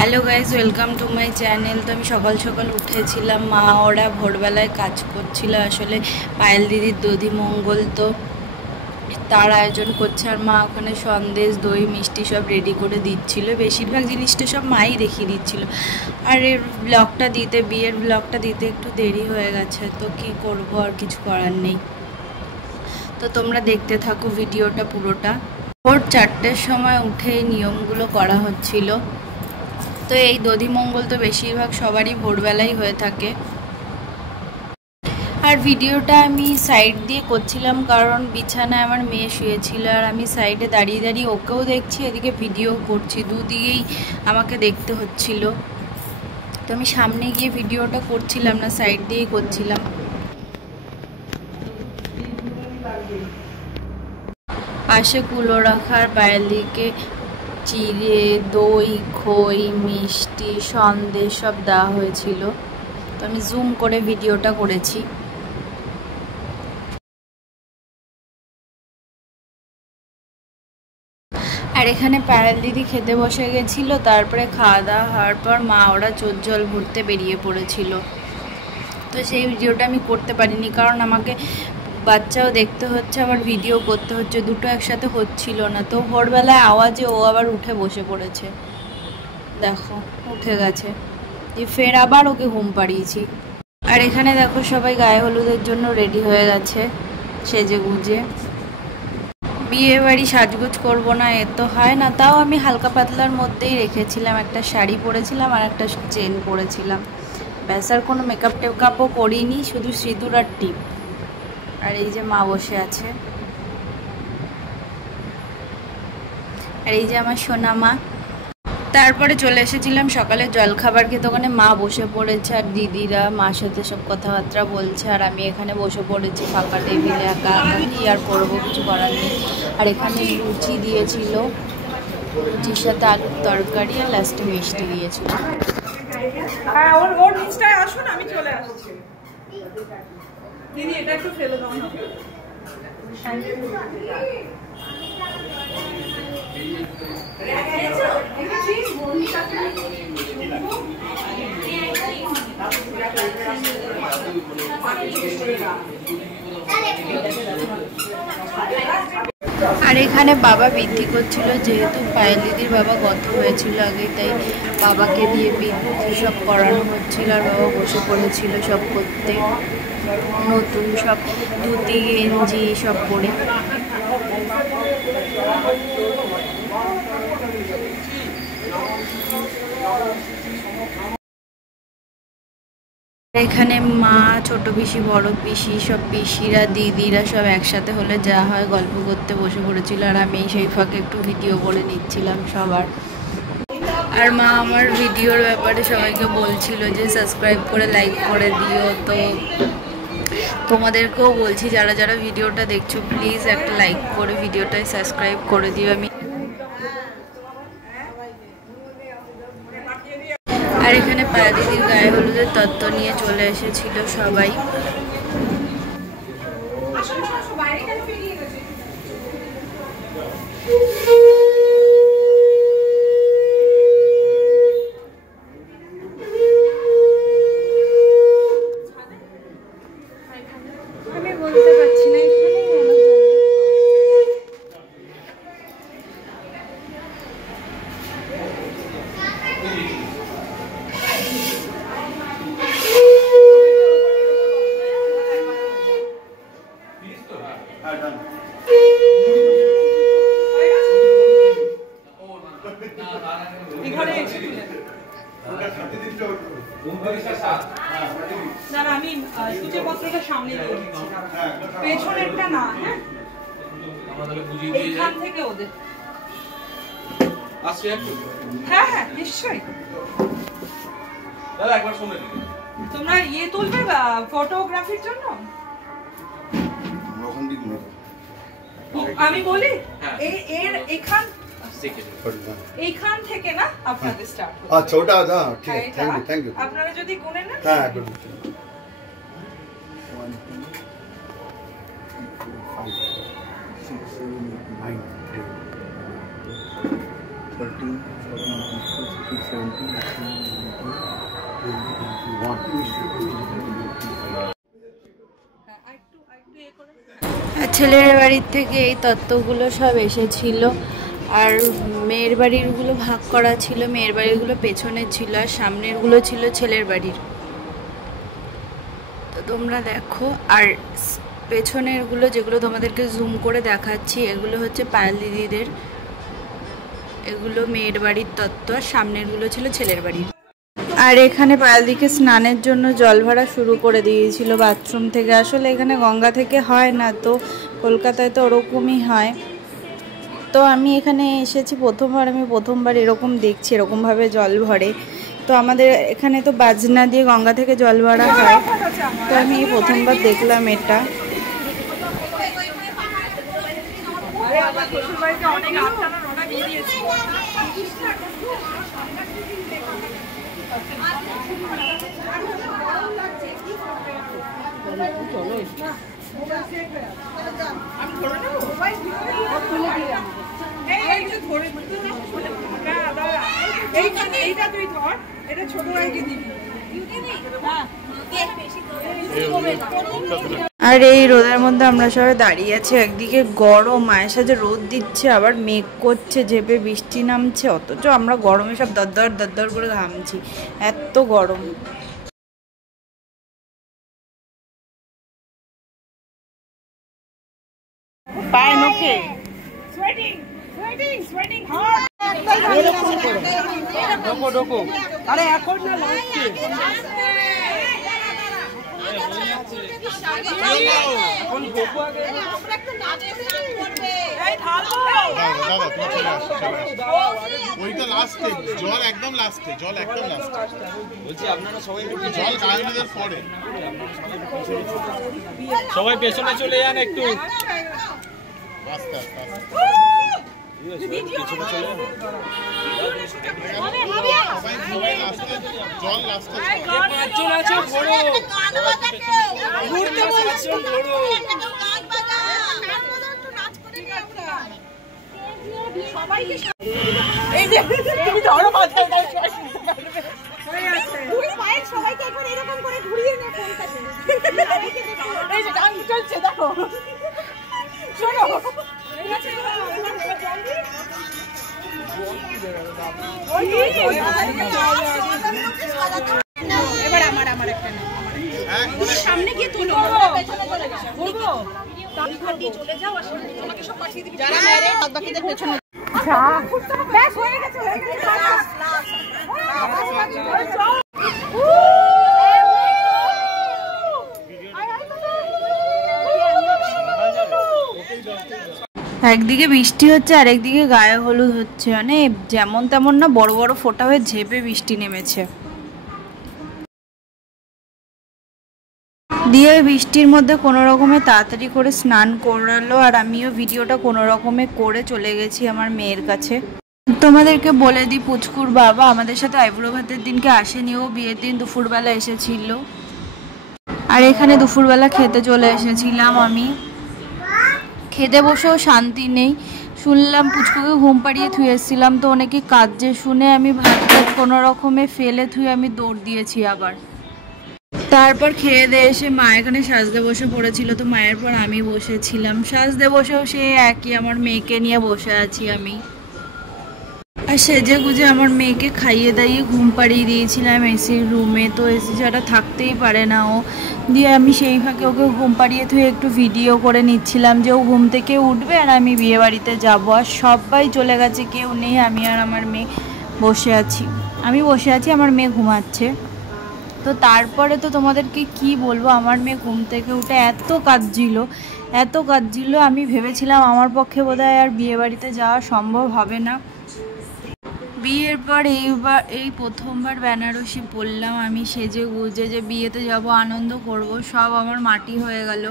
Hello guys welcome to my channel. तो सकाल सकाल उठेছিলাম, মা ওরা ভোরবেলায় কাজ করছিল। আসলে পায়েল দিদির দধিমঙ্গল, তো তার আয়োজন করছে। আর মা ওখানে সন্দেশ দই মিষ্টি সব রেডি করে দিচ্ছিল। বেশিরভাগ জিনিসটা সব মাই দেখিয়ে দিচ্ছিল। আর এর ব্লগটা দিতে, বিয়ের ব্লগটা দিতে একটু দেরি হয়ে গেছে, তো কি করব, আর কিছু করার নেই। তো তোমরা দেখতে থাকো ভিডিওটা পুরোটা। ভোর 4টের সময় উঠে এই নিয়মগুলো করা হচ্ছিল। তো এই দধিমঙ্গল তো বেশিরভাগ সবারই ভোরবেলাই হয়ে থাকে। আর ভিডিওটা আমি সাইড দিয়ে করছিলাম, কারণ বিছানায় আমার মেয়ে শুয়েছিল আর আমি সাইডে দাঁড়িয়ে দাঁড়িয়ে ওকেও দেখছি, এদিকে ভিডিও করছি, দুদিকেই আমাকে দেখতে হচ্ছিল। তো আমি সামনে গিয়ে ভিডিওটা করছিলাম না, সাইড দিয়েই করছিলাম। পাশে কুলো রাখার পায়ের দিকে চিড়ে দই খই মিষ্টি সন্দেশ সব দেওয়া হয়েছিল। তো আমি জুম করে ভিডিওটা করেছি। আর এখানে পায়েল দিদি খেতে বসে গেছিলো। তারপরে খাওয়া দাওয়া হওয়ার পর মা ওরা চোর জল ভরতে বেরিয়ে পড়েছিল। তো সেই ভিডিওটা আমি করতে পারিনি, কারণ আমাকে বাচ্চাও দেখতে হচ্ছে, আবার ভিডিও করতে হচ্ছে, দুটো একসাথে হচ্ছিল না। তো ভোরবেলায় আওয়াজে ও আবার উঠে বসে পড়েছে, দেখো উঠে গেছে। ফের আবার ওকে ঘুম পাড়িয়েছি। আর এখানে দেখো সবাই গায়ে হলুদের জন্য রেডি হয়ে গেছে সেজে গুজে। বিয়ে বাড়ি সাজগোজ করবো না এ তো হয় না, তাও আমি হালকা পাতলার মধ্যেই রেখেছিলাম। একটা শাড়ি পরেছিলাম আর একটা চেন পরেছিলাম, ব্যাস। আর কোনো মেকআপ টেকআপও করিনি, শুধু সিঁদুর আর টিপ। আর এই যে মা বসে আছে, আর এই যে আমার সোনা মা। তারপরে চলে এসেছিলাম সকালে জলখাবার খেতে। ওখানে মা বসে পড়েছে আর দিদিরা মার সাথে সব কথাবার্তা বলছে, আর আমি এখানে বসে পড়েছি ফাঁকা টেবিলে একা একা। কি আর করবো, কিছু করার নেই। আর এখানে লুচি দিয়েছিল, লুচির সাথে আলুর তরকারি, আর লাস্টে মিষ্টি দিয়েছিল। হ্যাঁ, ওর নিচটায় আসুন, আমি চলে আসছি। দিদি এটা একটু ফেলে দাও না। আর এখানে বাবা বৃদ্ধি করছিল, যেহেতু পায়েল দিদির বাবা গত হয়েছিল আগে, তাই বাবাকে দিয়ে বৃদ্ধি সব করানো হচ্ছিল। আর বাবা বসে পড়েছিল সব করতে, নতুন সব ধুতি গেঞ্জি সব পরে। এখানে মা ছোট পিসি বড় পিসি সব পিসিরা দিদিরা সব একসাথে হলে যা হয় গল্প করতে বসে পড়েছিল। আর আমি সেই ফাঁকে একটু ভিডিও করে নিচ্ছিলাম সবার। আর মা আমার ভিডিওর ব্যাপারে সবাইকে বলছিল যে সাবস্ক্রাইব করে লাইক করে দিও। তো তোমাদেরকেও বলছি, যারা যারা ভিডিওটা দেখছো প্লিজ একটা লাইক করে ভিডিওটায় সাবস্ক্রাইব করে দিও। আমি আর এখানে পায়েল দিদির গায়ে হলুদের তত্ত্ব নিয়ে চলে এসেছিল সবাই। আমি বলতে পারছি না, আমি সূচিপত্রটা সামনে দিয়ে দিচ্ছি, পেছনেরটা না। হ্যাঁ, এইখান থেকে ওদের। হ্যাঁ হ্যাঁ নিশ্চয়ই। তোমরা ইয়ে তুলবে ফটোগ্রাফির জন্য। আমি বলি এর এইখান থেকে না আপনাদের স্টার্ট। আচ্ছা, ওটা ঠিক আছে, থ্যাংক ইউ। আপনারা যদি গুনেন না। হ্যাঁ, 13, 14, 15, 16, 17, ছেলের বাড়ির থেকে এই তত্ত্বগুলো সব এসেছিল, আর মেয়ের বাড়িরগুলো ভাগ করা ছিল। মেয়ের বাড়িরগুলো পেছনে ছিল আর সামনেরগুলো ছিল ছেলের বাড়ির। তো তোমরা দেখো, আর পেছনেরগুলো যেগুলো তোমাদেরকে জুম করে দেখাচ্ছি, এগুলো হচ্ছে পায়েল দিদিদের, এগুলো মেয়ের বাড়ির তত্ত্ব, আর সামনেরগুলো ছিল ছেলের বাড়ির। আর এখানে পায়েলদিকে স্নানের জন্য জল ভরা শুরু করে দিয়েছিল বাথরুম থেকে। আসলে এখানে গঙ্গা থেকে হয় না, তো কলকাতায় তো ওরকমই হয়। তো আমি এখানে এসেছি প্রথমবার, আমি প্রথমবার এরকম দেখছি, এরকমভাবে জল ভরে। তো আমাদের এখানে তো বাজনা দিয়ে গঙ্গা থেকে জল ভরা হয়, তো আমি প্রথমবার দেখলাম এটা। আর এই রোদের মধ্যে আমরা সবাই দাঁড়িয়ে আছি। একদিকে গরম, মায়ের সাথে রোদ দিচ্ছে, আবার মেঘ করছে, ঝেপে বৃষ্টি নামছে, অথচ আমরা গরমে সব দরদর দরদর করে ঘামছি, এত গরম। পায়ে নখে আরে এখন না লাগছে ওইটা লাস্টে, জল একদম লাস্টে, জল একদম লাস্টে বলছি। আপনারা সবাই জল গায়ের পরে সবাই পেছনে চলে যান একটু, আস্তে আস্তে আস্তে সবাই লাস্টে, জল লাস্টে। পাঁচজন আছে ঘোড়ো, ঘুরতে পাঁচজন ঘোড়ো। এই যে তুমি ধরো মাথায় সবাইকে একবার এরকম করে ঘুরিয়ে নে ফোনটাকে। এই যে গান চলছে দেখো, শোনো এবার আমার একটা না, সামনে গিয়ে তুলো, ঘুরবো চলে যাও, আর তোমাকে সব পাঠিয়ে দিবি যারা মেরে বাকিদের পেছনে। ব্যাস হয়ে গেছে, হয়ে গেছে। একদিকে বৃষ্টি হচ্ছে আর একদিকে গায়ে হলুদ হচ্ছে, মানে যেমন তেমন না, বড় বড় ফোঁটা হয়ে ঝেপে বৃষ্টি নেমেছে। দিয়ে বৃষ্টির মধ্যে কোনো রকমে তাড়াতাড়ি করে স্নান করালো, আর আমিও ভিডিওটা কোনো রকমে করে চলে গেছি আমার মেয়ের কাছে। তোমাদেরকে বলে দিই, পুচকুর বাবা আমাদের সাথে আইবুড়ো ভাতের দিনকে আসেনি, ও বিয়ের দিন দুপুরবেলা এসেছিল। আর এখানে দুপুরবেলা খেতে চলে এসেছিলাম আমি। খেতে বসেও শান্তি নেই, শুনলাম পুচকুকে ঘুম পাড়িয়ে থুয়ে এসেছিলাম, তো অনেকে কাজে শুনে আমি ভাতটা কোনো রকমে ফেলে থুয়ে আমি দৌড় দিয়েছি আবার। তারপর খেয়ে দিয়ে এসে মা এখানে সাজতে বসে পড়েছিল, তো মায়ের পর আমি বসেছিলাম। সাজতে বসেও সে একই, আমার মেয়েকে নিয়ে বসে আছি আমি। আর সেজে গুজে আমার মেয়েকে খাইয়ে দাইয়ে ঘুম পাড়িয়ে দিয়েছিলাম এসির রুমে, তো এসি ছাড়া থাকতেই পারে না ও। দিয়ে আমি সেই ফাঁকে ওকে ঘুম পাড়িয়ে থুয়ে একটু ভিডিও করে নিচ্ছিলাম যে ও ঘুম থেকে উঠবে আর আমি বিয়ে বাড়িতে যাবো। আর সবাই চলে গেছে, কেউ নেই, আমি আর আমার মেয়ে বসে আছি। আমি বসে আছি, আমার মেয়ে ঘুমাচ্ছে। তো তারপরে তো তোমাদেরকে কি বলবো, আমার মেয়ে ঘুম থেকে উঠে এত কাঁদছিল, আমি ভেবেছিলাম আমার পক্ষে বোধহয় আর বিয়ে বাড়িতে যাওয়া সম্ভব হবে না। বিয়ের পর এই প্রথমবার বেনারসি পরলাম আমি, সেজে গুজে যে বিয়েতে যাব, আনন্দ করব, সব আমার মাটি হয়ে গেল।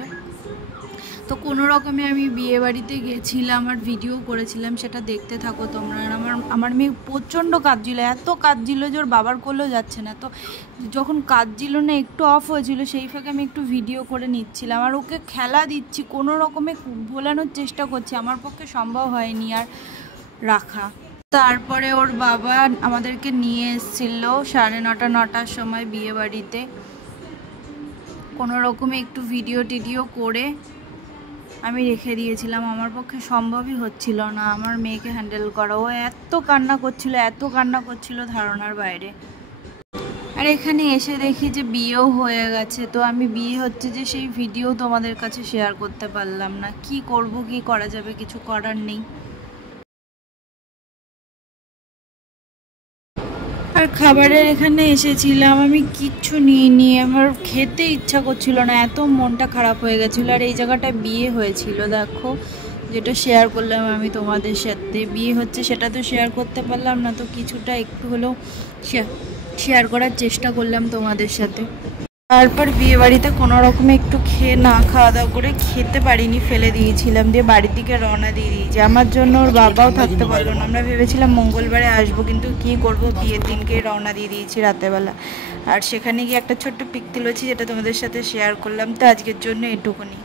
তো কোনো রকমে আমি বিয়ে বাড়িতে গেছিলাম আর ভিডিও করেছিলাম, সেটা দেখতে থাকো তোমরা। আর আমার মেয়ে প্রচণ্ড কাঁদছিল, এত কাঁদছিল যে ওর বাবার কোলেও যাচ্ছে না। তো যখন কাঁদছিল না, একটু অফ হয়েছিল, সেই ফাঁকে আমি একটু ভিডিও করে নিচ্ছিলাম আর ওকে খেলা দিচ্ছি, কোনো রকমে ভোলানোর চেষ্টা করছি। আমার পক্ষে সম্ভব হয়নি আর রাখা। তারপরে ওর বাবা আমাদেরকে নিয়ে এসেছিল 9:30-9টার সময় বিয়ে বাড়িতে। কোনো রকমে একটু ভিডিও টিডিও করে আমি রেখে দিয়েছিলাম, আমার পক্ষে সম্ভবই হচ্ছিল না আমার মেয়েকে হ্যান্ডেল করা। ও এত কান্না করছিল ধারণার বাইরে। আর এখানে এসে দেখি যে বিয়েও হয়ে গেছে, তো আমি বিয়ে হচ্ছে যে সেই ভিডিও তোমাদের কাছে শেয়ার করতে পারলাম না। কি করব, কি করা যাবে, কিছু করার নেই। আর খাবারের এখানে এসেছিলাম, আমি কিচ্ছু নিইনি, আমার খেতে ইচ্ছা করছিল না, এত মনটা খারাপ হয়ে গেছিলো। আর এই জায়গাটা বিয়ে হয়েছিল, দেখো যেটা শেয়ার করলাম আমি তোমাদের সাথে। বিয়ে হচ্ছে সেটা তো শেয়ার করতে পারলাম না, তো কিছুটা একটু হলেও শেয়ার করার চেষ্টা করলাম তোমাদের সাথে। তারপর বিয়ে বাড়িতে কোনো রকমে একটু খাওয়া দাওয়া করে খেতে পারিনি, ফেলে দিয়েছিলাম, দিয়ে বাড়ির দিকে রওনা দিয়ে দিয়েছি। আমার জন্য ওর বাবাও থাকতে পারলো না। আমরা ভেবেছিলাম মঙ্গলবারে আসবো, কিন্তু কি করব, বিয়ের দিনকেই রওনা দিয়ে দিয়েছি রাতেবেলা। আর সেখানে গিয়ে একটা ছোট্ট পিক তুলেছি, যেটা তোমাদের সাথে শেয়ার করলাম। তো আজকের জন্য এটুকুনি।